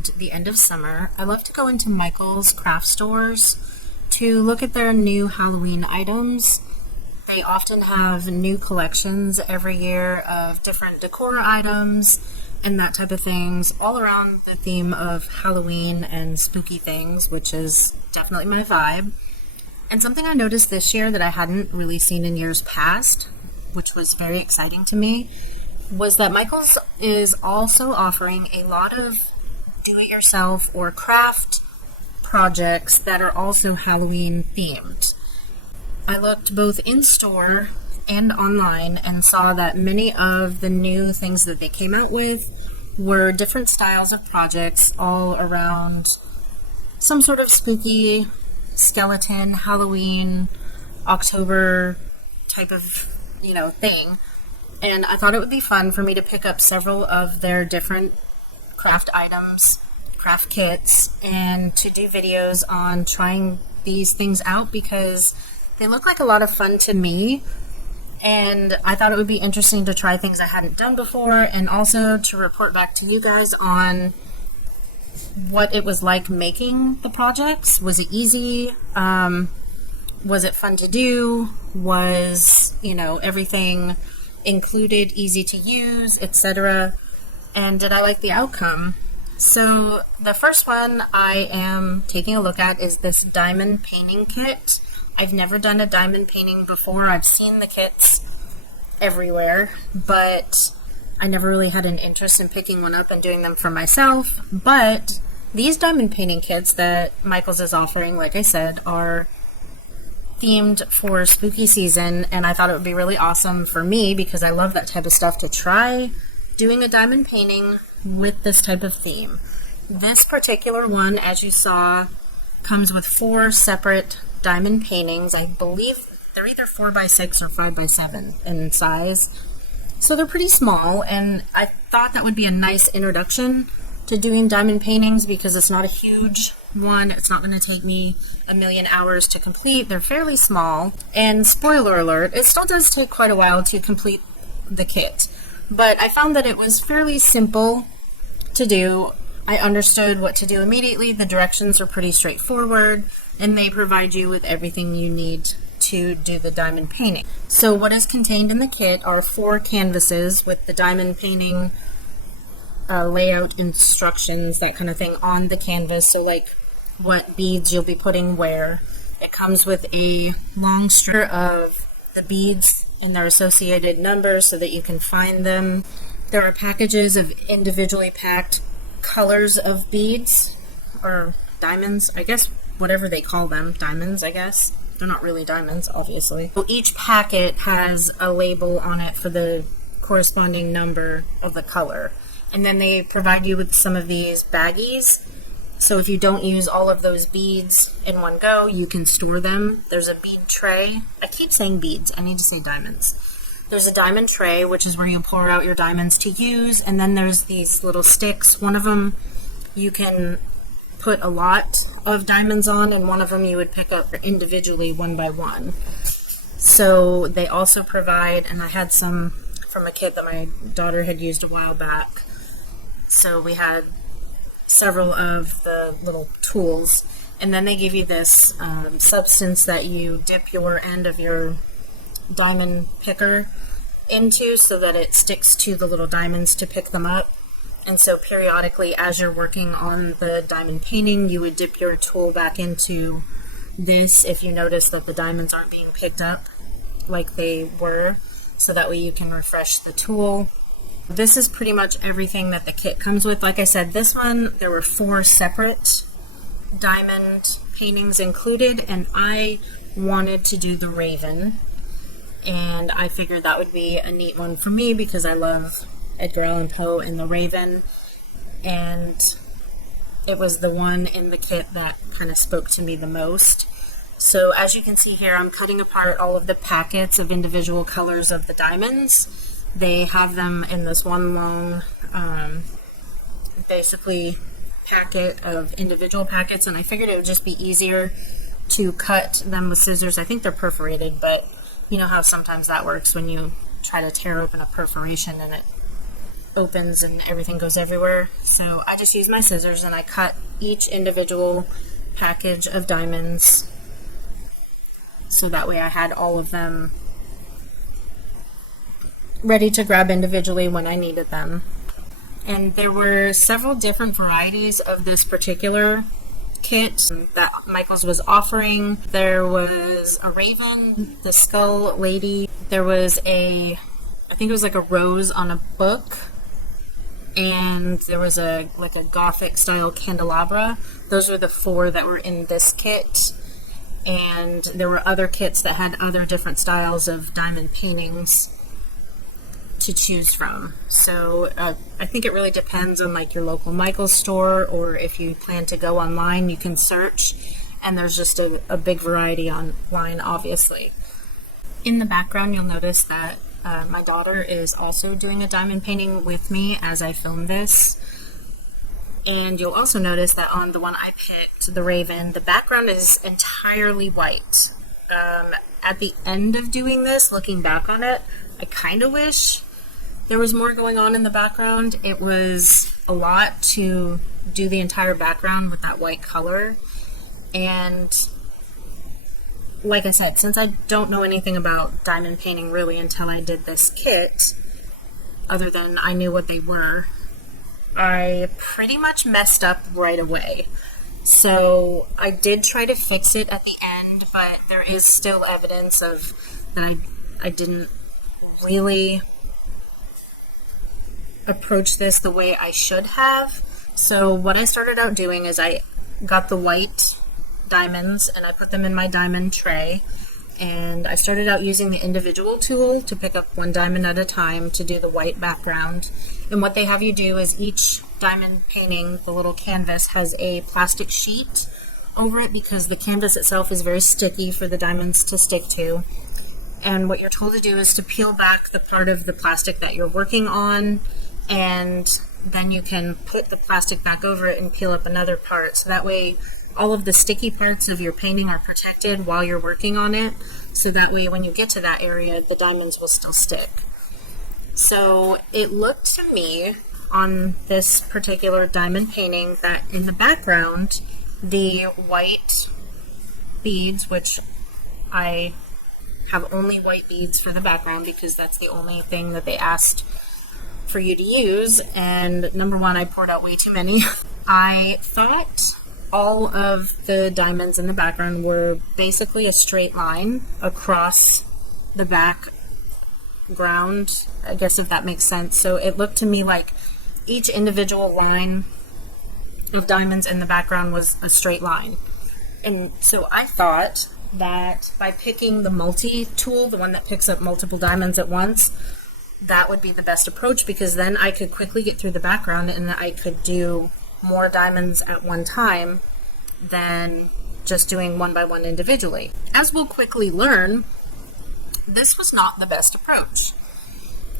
and the end of summer, I love to go into Michael's craft stores to look at their new Halloween items. They often have new collections every year of different decor items and that type of things, all around the theme of Halloween and spooky things, which is definitely my vibe. And something I noticed this year that I hadn't really seen in years past, which was very exciting to me, was that Michael's is also offering a lot of do-it-yourself or craft projects that are also Halloween themed. I looked both in-store and online and saw that many of the new things that they came out with were different styles of projects all around some sort of spooky skeleton, Halloween, October type of, thing. And I thought it would be fun for me to pick up several of their different craft items, craft kits, and to do videos on trying these things out because they look like a lot of fun to me, and I thought it would be interesting to try things I hadn't done before, and also to report back to you guys on what it was like making the projects. Was it easy? Was it fun to do? Was, everything included, easy to use, etc.? And did I like the outcome? So the first one I am taking a look at is this diamond painting kit. I've never done a diamond painting before. I've seen the kits everywhere, but I never really had an interest in picking one up and doing them for myself. But these diamond painting kits that Michael's is offering, like I said, are themed for spooky season, and I thought it would be really awesome for me, because I love that type of stuff, to try doing a diamond painting with this type of theme. This particular one, as you saw, comes with 4 separate diamond paintings. I believe they're either 4x6 or 5x7 in size, so they're pretty small, and I thought that would be a nice introduction to doing diamond paintings because it's not a huge one. It's not going to take me a million hours to complete. They're fairly small, and spoiler alert, it still does take quite a while to complete the kit, but I found that it was fairly simple to do. I understood what to do immediately. The directions are pretty straightforward, and they provide you with everything you need to do the diamond painting. So what is contained in the kit are 4 canvases with the diamond painting layout instructions, that kind of thing, on the canvas. So like what beads you'll be putting where. It comes with a long strip of the beads and their associated numbers so that you can find them. There are packages of individually packed colors of beads, or diamonds, I guess, whatever they call them, diamonds, I guess. They're not really diamonds, obviously. So each packet has a label on it for the corresponding number of the color. And then they provide you with some of these baggies. So if you don't use all of those beads in one go, you can store them. There's a bead tray. I keep saying beads. I need to say diamonds. There's a diamond tray, which is where you pour out your diamonds to use. And then there's these little sticks. One of them you can put a lot of diamonds on, and one of them you would pick up individually one by one. So they also provide, and I had some from a kit that my daughter had used a while back. So we had several of the little tools, and then they give you this substance that you dip your end of your diamond picker into so that it sticks to the little diamonds to pick them up. And so periodically, as you're working on the diamond painting, you would dip your tool back into this if you notice that the diamonds aren't being picked up like they were, so that way you can refresh the tool. This is pretty much everything that the kit comes with. Like I said, this one, there were 4 separate diamond paintings included, and I wanted to do the Raven, and I figured that would be a neat one for me because I love Edgar Allan Poe and the Raven, and it was the one in the kit that kind of spoke to me the most. So as you can see here, I'm cutting apart all of the packets of individual colors of the diamonds. They have them in this one long, basically, packet of individual packets, and I figured it would just be easier to cut them with scissors. I think they're perforated, but you know how sometimes that works when you try to tear open a perforation and it opens and everything goes everywhere. So I just use my scissors and I cut each individual package of diamonds so that way I had all of them ready to grab individually when I needed them. And there were several different varieties of this particular kit that Michaels was offering. There was a raven, the skull lady, there was I think it was like a rose on a book, and there was a gothic style candelabra. Those were the 4 that were in this kit. And there were other kits that had other different styles of diamond paintings to choose from. So I think it really depends on like your local Michaels store, or if you plan to go online, you can search, and there's just a big variety online, obviously. In the background, you'll notice that my daughter is also doing a diamond painting with me as I film this. And you'll also notice that on the one I picked, the Raven, the background is entirely white. At the end of doing this, looking back on it, I kind of wish there was more going on in the background. It was a lot to do the entire background with that white color. And like I said, since I don't know anything about diamond painting really until I did this kit, other than I knew what they were, I pretty much messed up right away. So I did try to fix it at the end, but there is still evidence of that I didn't really approach this the way I should have. So what I started out doing is I got the white diamonds and I put them in my diamond tray, and I started out using the individual tool to pick up 1 diamond at a time to do the white background. And what they have you do is each diamond painting, the little canvas, has a plastic sheet over it because the canvas itself is very sticky for the diamonds to stick to. And what you're told to do is to peel back the part of the plastic that you're working on, and then you can put the plastic back over it and peel up another part. So that way all of the sticky parts of your painting are protected while you're working on it. So that way when you get to that area, the diamonds will still stick. So it looked to me on this particular diamond painting that in the background, the white beads, which I have only white beads for the background because that's the only thing that they asked for you to use, and number one, I poured out way too many. I thought all of the diamonds in the background were basically a straight line across the background, I guess, if that makes sense. So it looked to me like each individual line of diamonds in the background was a straight line. And so I thought that by picking the multi-tool, the one that picks up multiple diamonds at once, that would be the best approach, because then I could quickly get through the background and I could do more diamonds at one time than just doing one by one individually. As we'll quickly learn, this was not the best approach.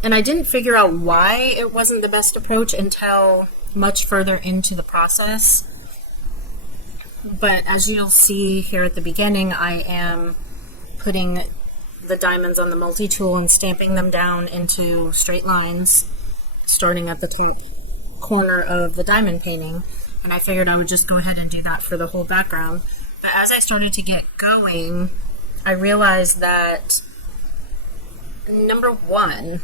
And I didn't figure out why it wasn't the best approach until much further into the process. But as you'll see here at the beginning, I am putting the diamonds on the multi-tool and stamping them down into straight lines, starting at the top corner of the diamond painting. And I figured I would just go ahead and do that for the whole background. But as I started to get going, I realized that, number one,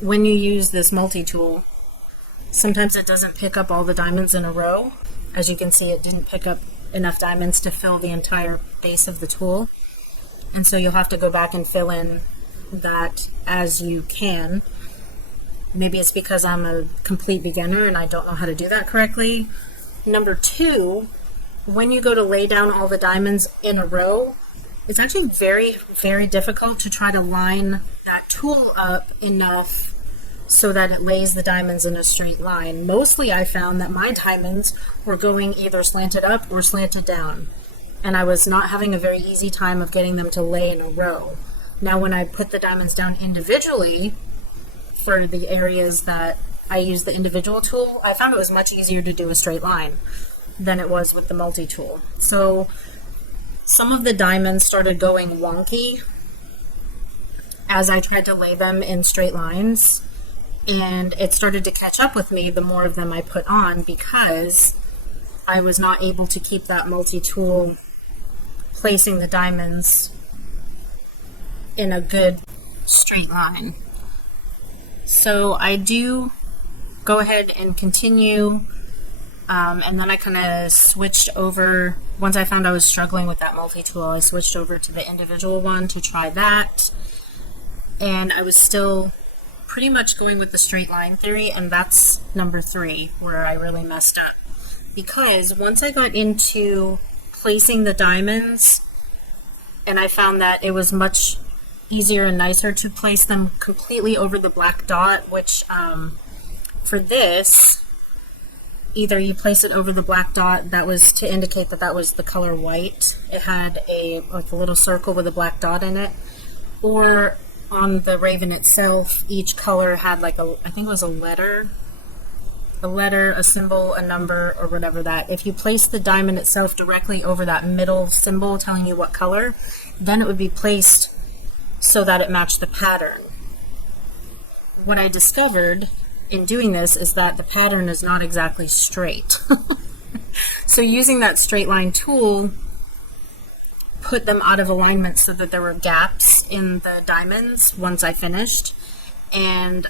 when you use this multi-tool, sometimes it doesn't pick up all the diamonds in a row. As you can see, it didn't pick up enough diamonds to fill the entire base of the tool. And so you'll have to go back and fill in that as you can. Maybe it's because I'm a complete beginner and I don't know how to do that correctly. Number two, when you go to lay down all the diamonds in a row, it's actually very, very difficult to try to line that tool up enough so that it lays the diamonds in a straight line. Mostly I found that my diamonds were going either slanted up or slanted down, and I was not having a very easy time of getting them to lay in a row. Now when I put the diamonds down individually for the areas that I used the individual tool, I found it was much easier to do a straight line than it was with the multi-tool. So some of the diamonds started going wonky as I tried to lay them in straight lines. And it started to catch up with me the more of them I put on, because I was not able to keep that multi-tool placing the diamonds in a good straight line. So I do go ahead and continue, and then I kind of switched over. Once I found I was struggling with that multi-tool, I switched over to the individual one to try that, and I was still pretty much going with the straight line theory, and that's number 3 where I really messed up. Because once I got into placing the diamonds, and I found that it was much easier and nicer to place them completely over the black dot, which for this, either you place it over the black dot, that was to indicate that that was the color white. It had a little circle with a black dot in it, or on the raven itself, each color had I think it was a letter, a symbol, a number, or whatever that. If you place the diamond itself directly over that middle symbol telling you what color, then it would be placed so that it matched the pattern. What I discovered in doing this is that the pattern is not exactly straight. So using that straight line tool put them out of alignment so that there were gaps in the diamonds once I finished. And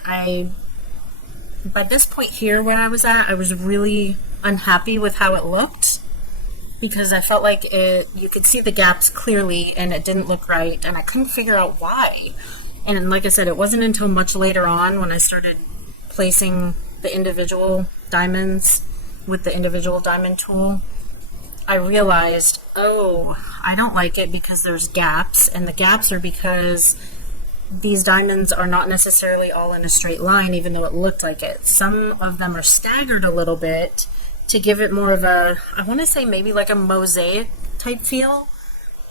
by this point here where I was at, I was really unhappy with how it looked, because I felt like you could see the gaps clearly and it didn't look right, and I couldn't figure out why. And like I said, it wasn't until much later on when I started placing the individual diamonds with the individual diamond tool, I realized, oh, I don't like it because there's gaps, and the gaps are because these diamonds are not necessarily all in a straight line, even though it looked like it. Some of them are staggered a little bit to give it more of a, I want to say maybe like a mosaic type feel,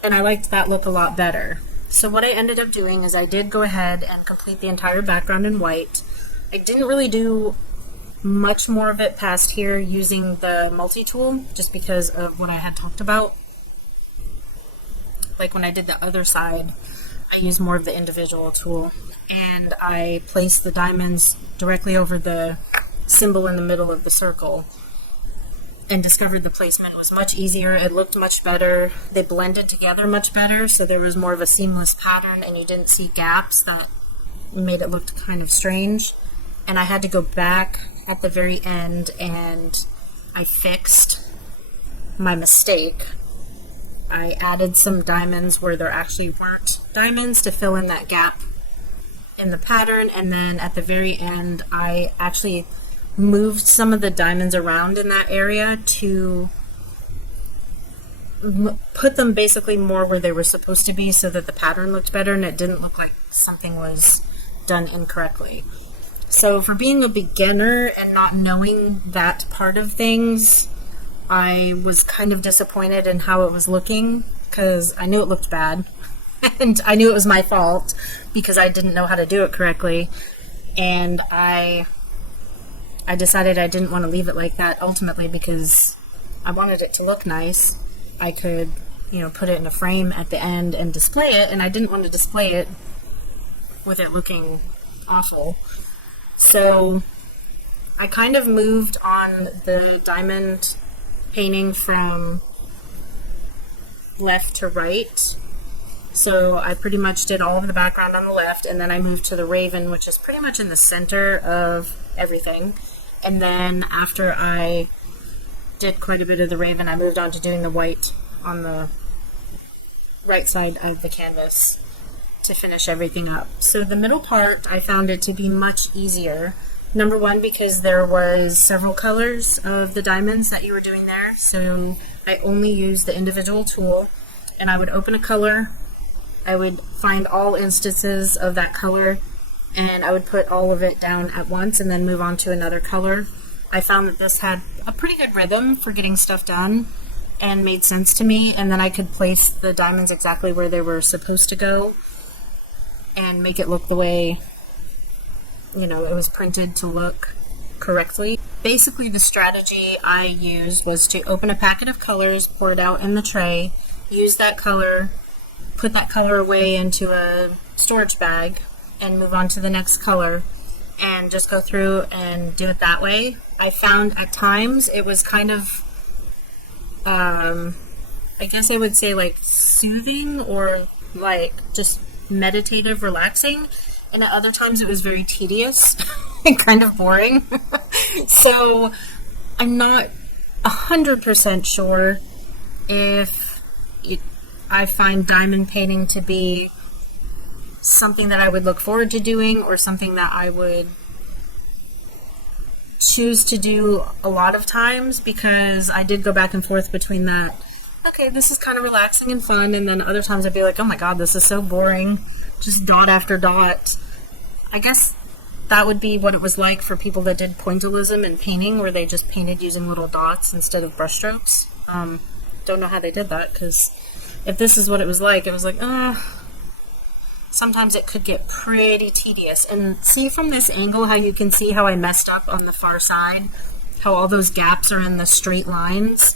and I liked that look a lot better. So what I ended up doing is I did go ahead and complete the entire background in white. I didn't really do much more of it past here using the multi-tool, just because of what I had talked about. Like when I did the other side, I used more of the individual tool, and I placed the diamonds directly over the symbol in the middle of the circle, and discovered the placement was much easier. It looked much better. They blended together much better, so there was more of a seamless pattern, and you didn't see gaps that made it look kind of strange. And I had to go back at the very end, and I fixed my mistake. I added some diamonds where there actually weren't diamonds to fill in that gap in the pattern, and then at the very end I actually moved some of the diamonds around in that area to put them basically more where they were supposed to be, so that the pattern looked better and it didn't look like something was done incorrectly. So for being a beginner and not knowing that part of things, I was kind of disappointed in how it was looking, because I knew it looked bad and I knew it was my fault because I didn't know how to do it correctly, and I decided I didn't want to leave it like that ultimately, because I wanted it to look nice. I could, put it in a frame at the end and display it, and I didn't want to display it with it looking awful. So I kind of moved on the diamond painting from left to right. So I pretty much did all of the background on the left, and then I moved to the raven, which is pretty much in the center of everything. And then after I did quite a bit of the raven, I moved on to doing the white on the right side of the canvas to finish everything up. So the middle part, I found it to be much easier. Number one, because there was several colors of the diamonds that you were doing there. So I only used the individual tool, and I would open a color. I would find all instances of that color, and I would put all of it down at once and then move on to another color. I found that this had a pretty good rhythm for getting stuff done and made sense to me, and then I could place the diamonds exactly where they were supposed to go and make it look the way, it was printed to look correctly. Basically, the strategy I used was to open a packet of colors, pour it out in the tray, use that color, put that color away into a storage bag, and move on to the next color. and just go through and do it that way. I found at times it was kind of, I guess I would say like soothing or like just meditative, relaxing. And at other times it was very tedious and kind of boring. So I'm not 100% sure if I find diamond painting to be something that I would look forward to doing or something that I would choose to do a lot of times, because I did go back and forth between that. Okay, this is kind of relaxing and fun, and then other times I'd be like, oh my god, this is so boring. Just dot after dot. I guess that would be what it was like for people that did pointillism and painting, where they just painted using little dots instead of brushstrokes. Don't know how they did that, because if this is what it was like, sometimes it could get pretty tedious. And see from this angle how you can see how I messed up on the far side, how all those gaps are in the straight lines.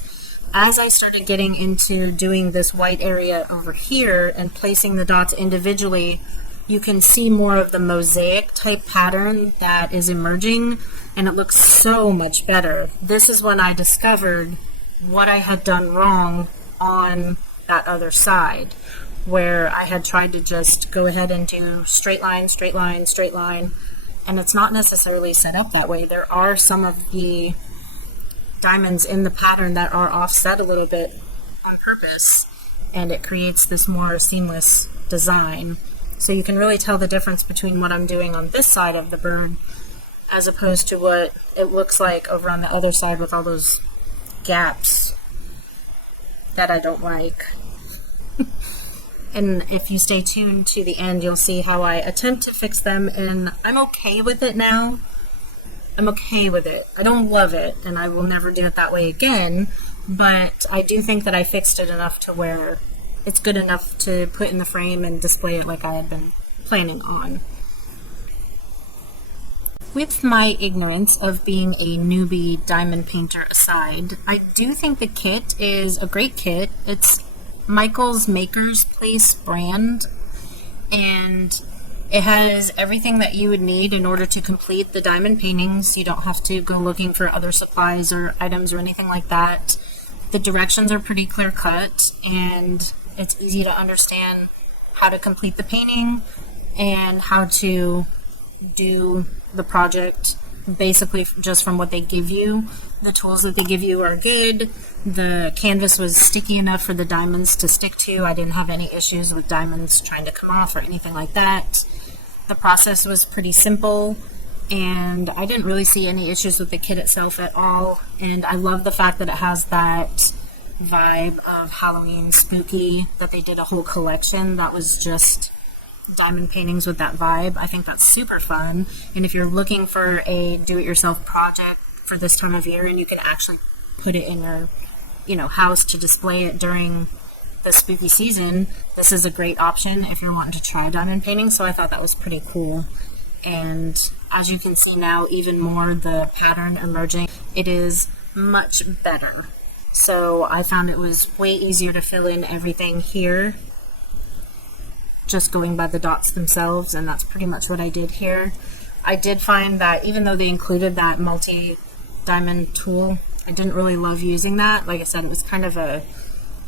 As I started getting into doing this white area over here and placing the dots individually, you can see more of the mosaic type pattern that is emerging, and it looks so much better. This is when I discovered what I had done wrong on that other side, where I had tried to just go ahead and do straight line, straight line, straight line, and it's not necessarily set up that way. There are some of the diamonds in the pattern that are offset a little bit on purpose, and it creates this more seamless design. So you can really tell the difference between what I'm doing on this side of the bird as opposed to what it looks like over on the other side with all those gaps that I don't like. And if you stay tuned to the end, you'll see how I attempt to fix them, and I'm okay with it now. I'm okay with it. I don't love it, and I will never do it that way again, but I do think that I fixed it enough to where it's good enough to put in the frame and display it like I had been planning on. With my ignorance of being a newbie diamond painter aside, I do think the kit is a great kit. It's Michael's Maker's Place brand, and it has everything that you would need in order to complete the diamond paintings. You don't have to go looking for other supplies or items or anything like that. The directions are pretty clear cut, and it's easy to understand how to complete the painting and how to do the project basically just from what they give you. The tools that they give you are good. The canvas was sticky enough for the diamonds to stick to. I didn't have any issues with diamonds trying to come off or anything like that. The process was pretty simple, and I didn't really see any issues with the kit itself at all. And I love the fact that it has that vibe of Halloween spooky, that they did a whole collection that was just diamond paintings with that vibe. I think that's super fun. And if you're looking for a do-it-yourself project for this time of year, and you can actually put it in your house to display it during the spooky season, this is a great option if you're wanting to try diamond painting. So I thought that was pretty cool. And as you can see now, even more the pattern emerging, it is much better. So I found it was way easier to fill in everything here just going by the dots themselves, and that's pretty much what I did here. I did find that even though they included that multi-diamond tool, I didn't really love using that. Like I said, it was kind of a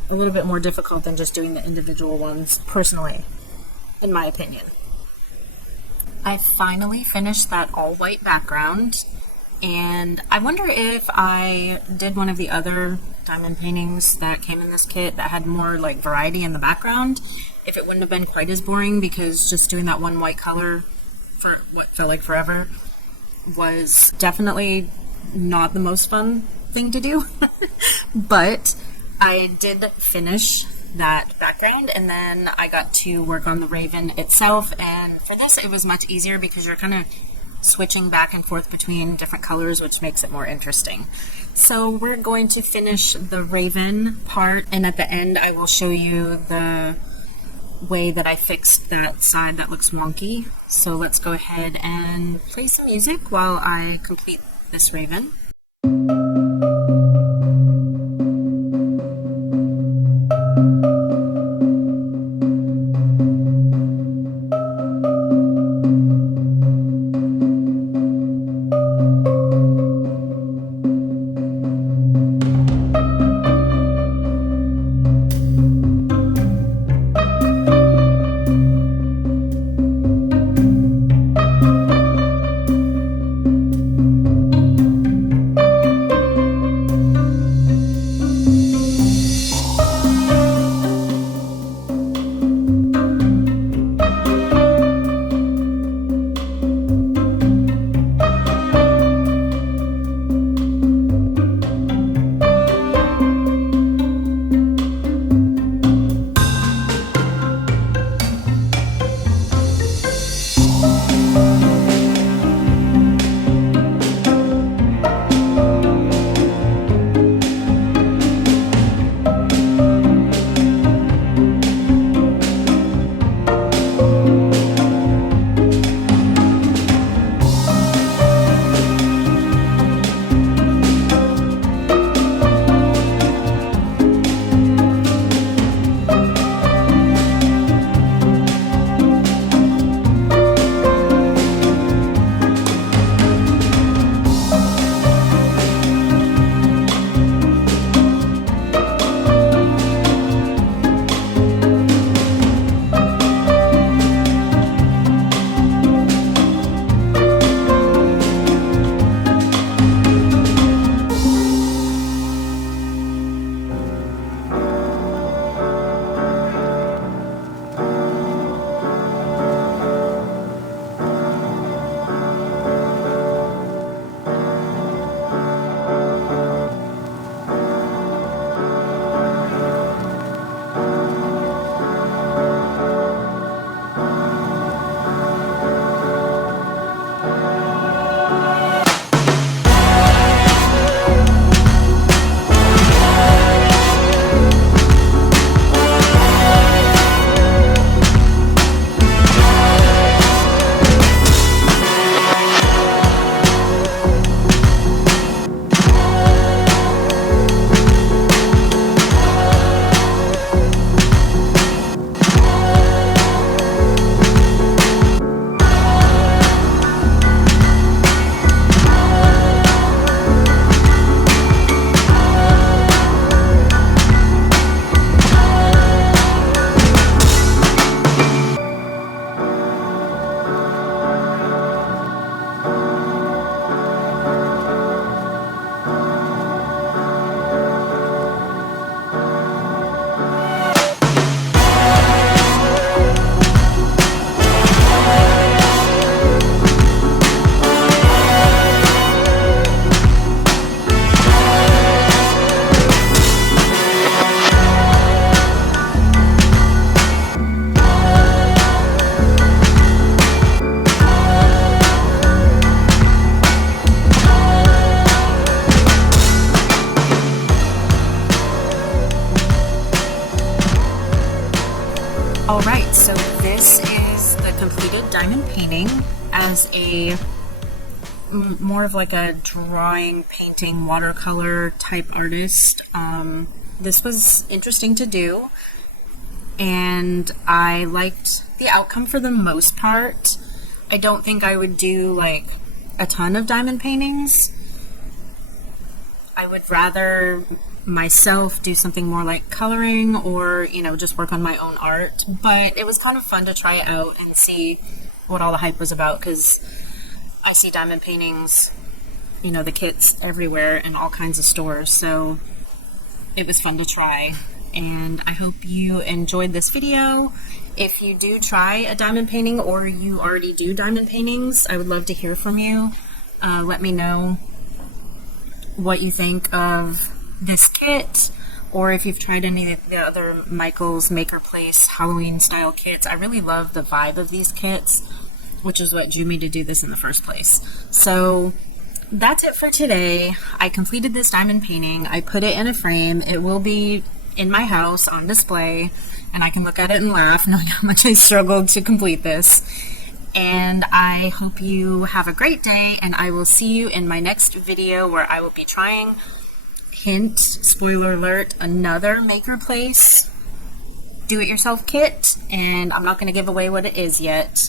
little bit more difficult than just doing the individual ones, personally, in my opinion. I finally finished that all-white background, and I wonder if I did one of the other diamond paintings that came in this kit that had more like variety in the background, if it wouldn't have been quite as boring, because just doing that one white color for what felt like forever was definitely not the most fun thing to do. But I did finish that background, and then I got to work on the raven itself, and for this it was much easier because you're kind of switching back and forth between different colors, which makes it more interesting. So we're going to finish the raven part, and at the end I will show you the way that I fixed that side that looks wonky. So let's go ahead and play some music while I complete this raven. Alright, so this is the completed diamond painting as a more of like a drawing, painting, watercolor type artist. This was interesting to do, and I liked the outcome for the most part. I don't think I would do like a ton of diamond paintings. I would rather myself do something more like coloring or, you know, just work on my own art. But it was kind of fun to try it out and see what all the hype was about, because I see diamond paintings, you know, the kits everywhere in all kinds of stores. So it was fun to try, and I hope you enjoyed this video. If you do try a diamond painting or you already do diamond paintings, I would love to hear from you. Let me know what you think of this kit, or if you've tried any of the other Michael's Maker Place Halloween style kits. I really love the vibe of these kits, which is what drew me to do this in the first place. So that's it for today. I completed this diamond painting. I put it in a frame. It will be in my house on display, and I can look at it and laugh knowing how much I struggled to complete this. And I hope you have a great day, and I will see you in my next video where I will be trying, hint, spoiler alert, another Maker Place do-it-yourself kit, and I'm not going to give away what it is yet,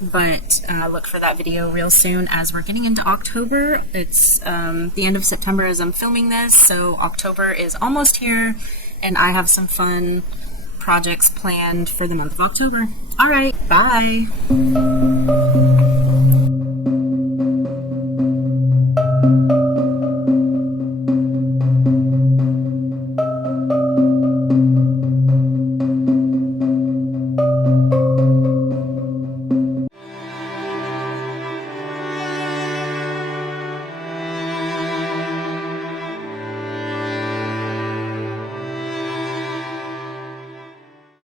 but look for that video real soon as we're getting into October. It's the end of September as I'm filming this, so October is almost here, and I have some fun projects planned for the month of October. Alright, bye!